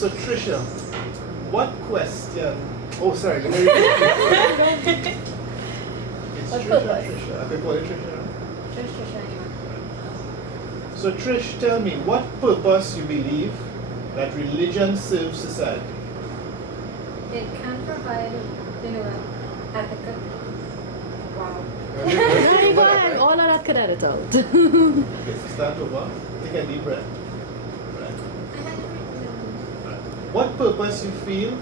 So Trisha, what question? Oh, sorry. Let me repeat. It's What Trisha. purpose? Trisha. I can call it Trisha. Trisha, anyway. So Trish, tell me, what purpose you believe that religion serves society? It can provide, ethical. Wow. Right, go ahead. All of that could edit out. Okay, so start over. Take a deep breath. Right. Right. What purpose you feel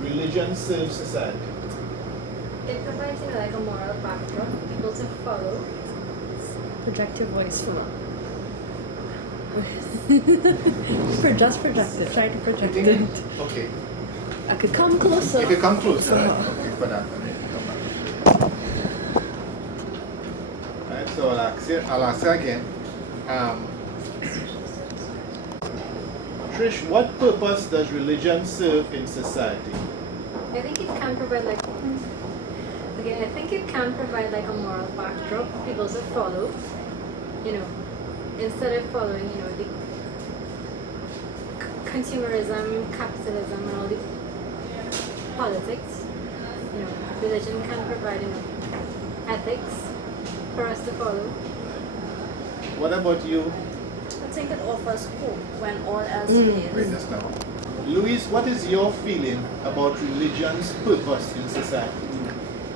religion serves society? It provides, like a moral backdrop for people to follow. Project your voice for just project it. Try to project it. Okay. I could come closer. You can come closer. Right? Okay, for that. Come back. Right, so I'll ask you again. Trish, what purpose does religion serve in society? I think it can provide I think it can provide like a moral backdrop for people to follow. Instead of following, the consumerism, capitalism, and all the politics, religion can provide, ethics for us to follow. What about you? I think it offers hope when all else fails. Wait just now. Louise, what is your feeling about religion's purpose in society?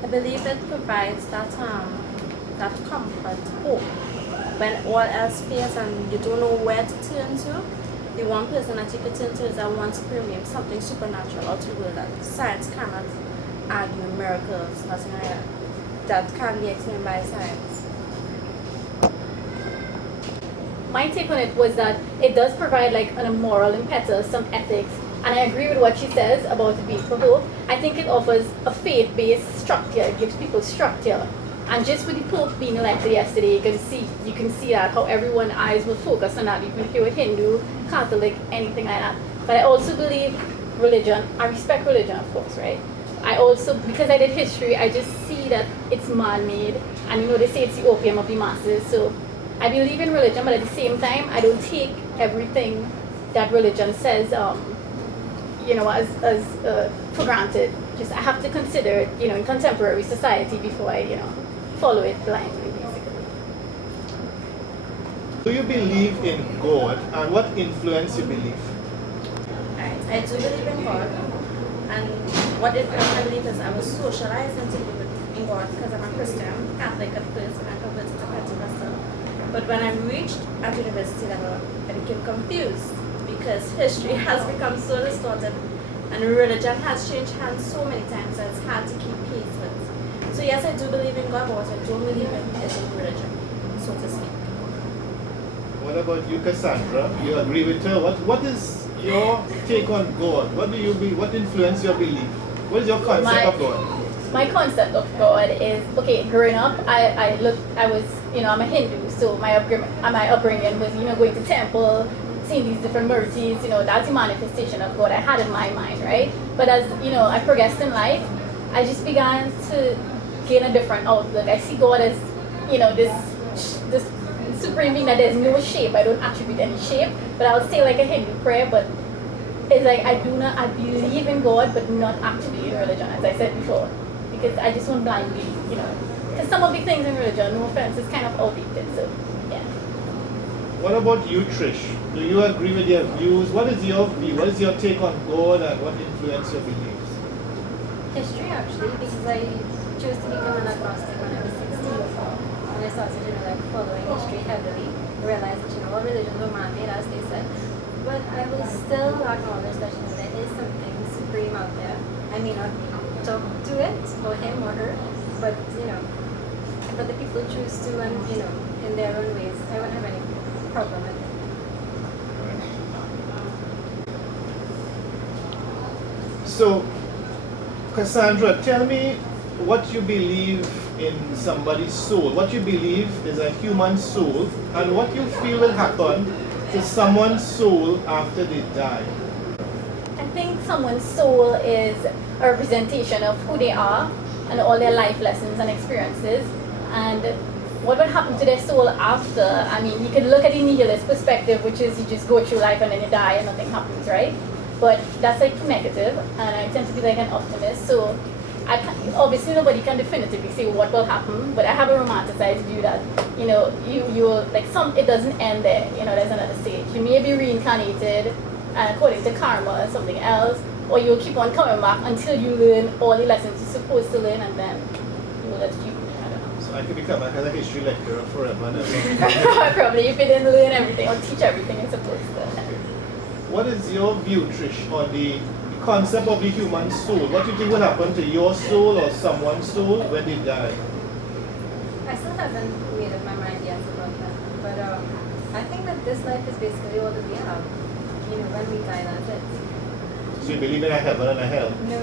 I believe it provides that comfort, hope. When all else fails and you don't know where to turn to, the one person that you could turn to is that one supreme, something supernatural or to will that science cannot argue, miracles, nothing like that. That can be explained by science. My take on it was that it does provide like a moral impetus, some ethics, and I agree with what she says about it being for hope. I think it offers a faith-based structure. It gives people structure. And just with the Pope being elected yesterday, you can see that how everyone's eyes will focus on that, even if you're a Hindu, Catholic, anything like that. But I also believe religion. I respect religion, of course, right? I also, because I did history, I just see that it's man-made, and they say it's the opium of the masses. So I believe in religion, but at the same time, I don't take everything that religion says, as for granted. Just I have to consider it, in contemporary society before I, follow it blindly, basically. Do you believe in God, and what influence you believe? Right. I do believe in God, and what influenced my belief is I was socialized into believing in God because I'm a Christian, Catholic at first, and I converted to Pentecostal. But when I reached at university level, I became confused because history has become so distorted and religion has changed hands so many times that it's hard to keep pace with. So yes, I do believe in God, but what I don't believe in is in religion, so to speak. What about you, Cassandra? You agree with her? What is your take on God? What influence your belief? What is your concept of God? My concept of God is, okay, growing up, I'm a Hindu, so my upbringing was, going to temple, seeing these different murtis, that's the manifestation of God I had in my mind, right? But as, I progressed in life, I just began to gain a different outlook. I see God as, this supreme being that there's no shape. I don't attribute any shape, but I'll say like a Hindu prayer, but it's like I believe in God, but not actually in religion, as I said before, because I just won't blindly, because some of the things in religion, no offense, is kind of outdated, so yeah. What about you, Trish? Do you agree with their views? What is your view? What is your take on God, and what influence your beliefs? History, actually, because I chose to become an agnostic when I was 16. And I started, following history heavily. Realized that, all religions were man-made, as they said. But I will still acknowledge that, there is something supreme out there. I may not talk to it, or him or her, but, but the people choose to, and, in their own ways. I wouldn't have any problem with it. So, Cassandra, tell me what you believe in somebody's soul. What you believe is a human soul, and what you feel will happen to someone's soul after they die. I think someone's soul is a representation of who they are and all their life lessons and experiences. And what would happen to their soul after? You can look at the nihilist perspective, which is you just go through life and then you die and nothing happens, right? but that's like negative, and I tend to be like an optimist. So I can, obviously nobody can definitively say what will happen, but I have a romanticized view that you like it doesn't end there. There's another stage. You may be reincarnated, and according to karma, something else, or you'll keep on coming back until you learn all the lessons you're supposed to learn, and then you will let you. I don't know. So I could become like a history lecturer forever and ever. Probably if you didn't learn everything or teach everything you're supposed to. What is your view, Trish, on the concept of the human soul? What do you think will happen to your soul or someone's soul when they die? I still haven't made up my mind yet about that. But I think that this life is basically all that we have. When we die, that's it. So you believe in a heaven and a hell? No.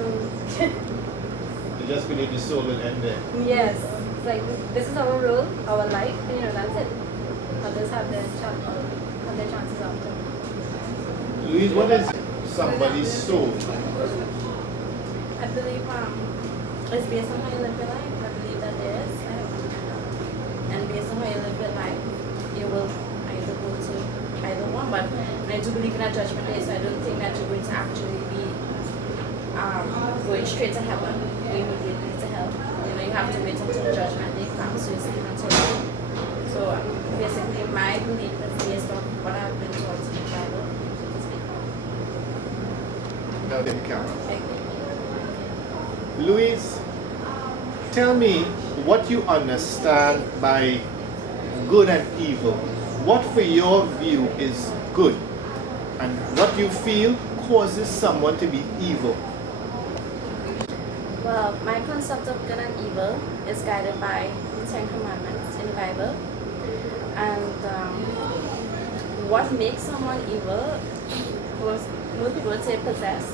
You just believe the soul will end there. Yes. It's like, this is our role, our life, that's it. Others have their chances after. Louise, what is somebody's soul? I believe it's based on how you live your life. I believe that there is. And based on how you live your life, you will either go to either one. But I do believe in a judgment day, so I don't think that you're going to actually be going straight to heaven or immediately to hell. You have to wait until the judgment day comes, so you see until then. So basically my belief is based on what I've been taught in the Bible, so to speak. Now then, camera. Louise, tell me what you understand by good and evil. What for your view is good? And what you feel causes someone to be evil? Well, my concept of good and evil is guided by the Ten Commandments in the Bible. And what makes someone evil, most people would say possessed.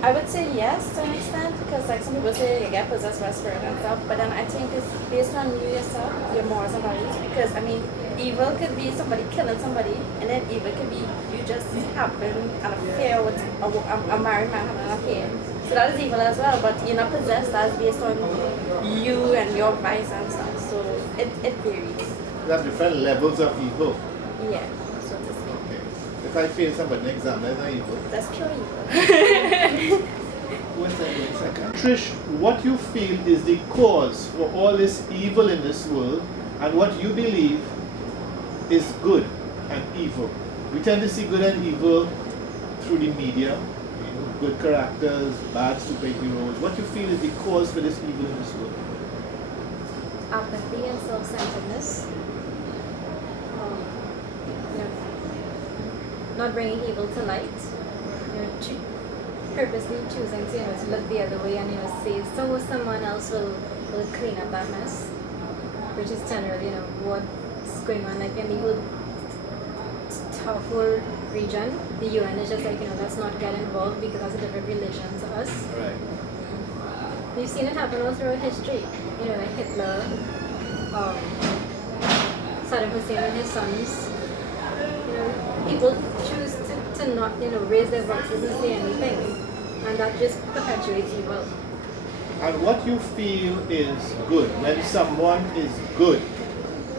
I would say yes to an extent, because like some people say you get possessed by a spirit and stuff, but then I think it's based on you yourself, your morals and values. Because evil could be somebody killing somebody, and then evil could be you just having an affair with a married man having an affair. So that is evil as well, but you're not possessed. That's based on you and your vice and stuff. So it varies. There are different levels of evil. Yeah, so to speak. Okay. If I fail somebody in an exam, that's not evil. That's pure evil. One second. Trish, what you feel is the cause for all this evil in this world, and what you believe is good and evil. We tend to see good and evil through the media, good characters, bad superheroes. What you feel is the cause for this evil in this world? Apathy and self-centeredness. Not bringing evil to light. Purposely choosing to look the other way and say someone else will clean up that mess, which is generally what's going on like in the whole Darfur region. The UN is just like let's not get involved because that's a different religion to us. Right. We've seen it happen all throughout history. Like Hitler, Saddam Hussein and his sons. People choose to not raise their voices and say anything. And that just perpetuates evil. And what you feel is good, when someone is good,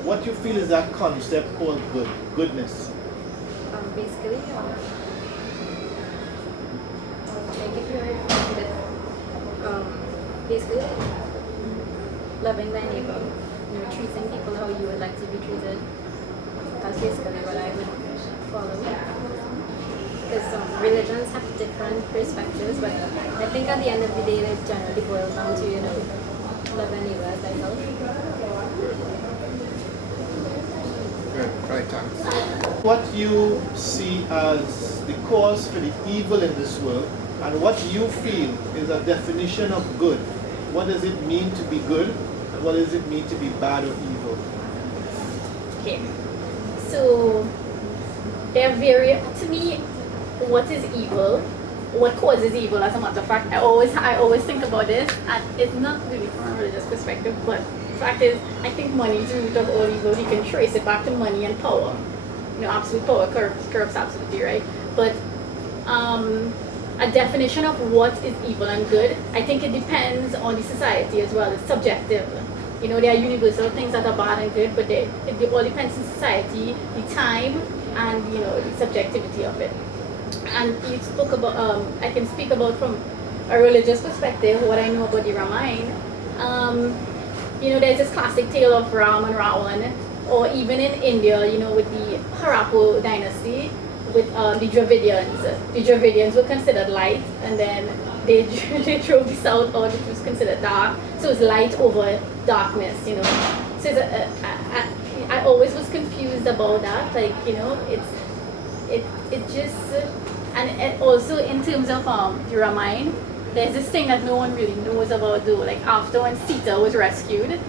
what you feel is that concept called good, goodness. Basically, like if you're basically loving thy neighbor, treating people how you would like to be treated. That's basically what I would follow. Because religions have different perspectives, but I think at the end of the day, it generally boils down to love thy neighbor as thyself. Good, right, thanks. What you see as the cause for the evil in this world, and what you feel is a definition of good. What does it mean to be good, and what does it mean to be bad or evil? Okay, so they're very, to me, what is evil, what causes evil, as a matter of fact, I always think about this, and it's not really from a religious perspective, but the fact is, I think money is the root of all evil. You can trace it back to money and power. Absolute power corrupts absolutely, right? But a definition of what is evil and good, I think it depends on the society as well. It's subjective. There are universal things that are bad and good, but it all depends on society, the time, and the subjectivity of it. and you spoke about, I can speak about from a religious perspective what I know about the Ramayana. You know, there's this classic tale of Ram and Ravan, or even in India, you know, with the Harappa dynasty, with the Dravidians. The Dravidians were considered light, and then they drove the south out, which was considered dark. So it's light over darkness, you know. So it's I always was confused about that, like, you know, it just, and also in terms of the Ramayana, there's this thing that no one really knows about though. Like after when Sita was rescued,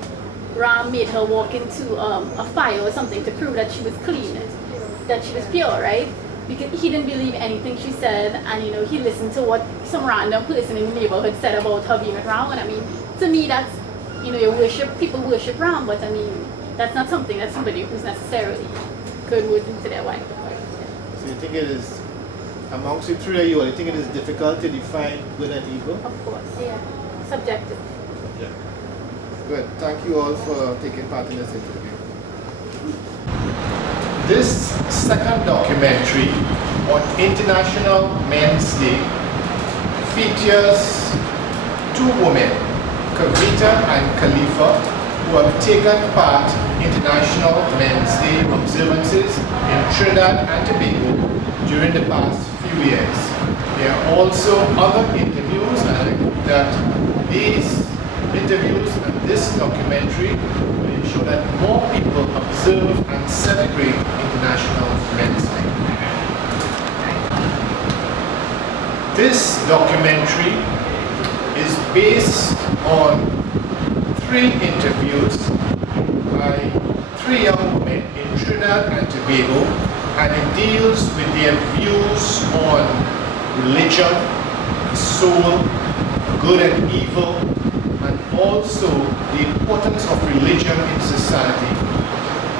Ram made her walk into a fire or something to prove that she was clean, that she was pure, right? Because he didn't believe anything she said, and you know, he listened to what some random person in the neighborhood said about her being with Ram. And I mean, to me, that's, you know, people worship Ram, but I mean, that's not something that somebody who's necessarily good would do to their wife. So you think it is, amongst the three of you, I think it is difficult to define good and evil? Of course, yeah. Subjective. Yeah. Good. Thank you all for taking part in this interview. This second documentary on International Men's Day features two women, Kavita and Khalifa, who have taken part in International Men's Day observances in Trinidad and Tobago during the past few years. There are also other interviews, and I hope that these interviews and this documentary will ensure that more people observe and celebrate International Men's Day. This documentary is based on 3 interviews by 3 young women in Trinidad and Tobago, and it deals with their views on religion, soul, good and evil, and also the importance of religion in society.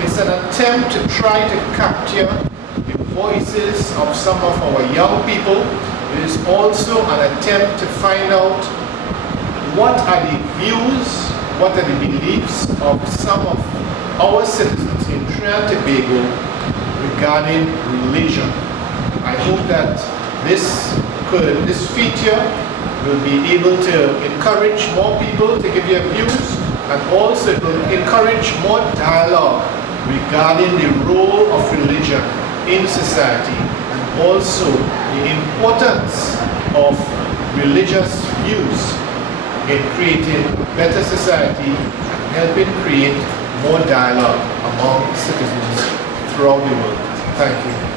It's an attempt to try to capture the voices of some of our young people. It is also an attempt to find out what are the views, what are the beliefs of some of our citizens in Trinidad and Tobago regarding religion. I hope that this feature will be able to encourage more people to give their views, and also it will encourage more dialogue regarding the role of religion in society, and also the importance of religious views in creating a better society and helping create more dialogue among citizens throughout the world. Thank you.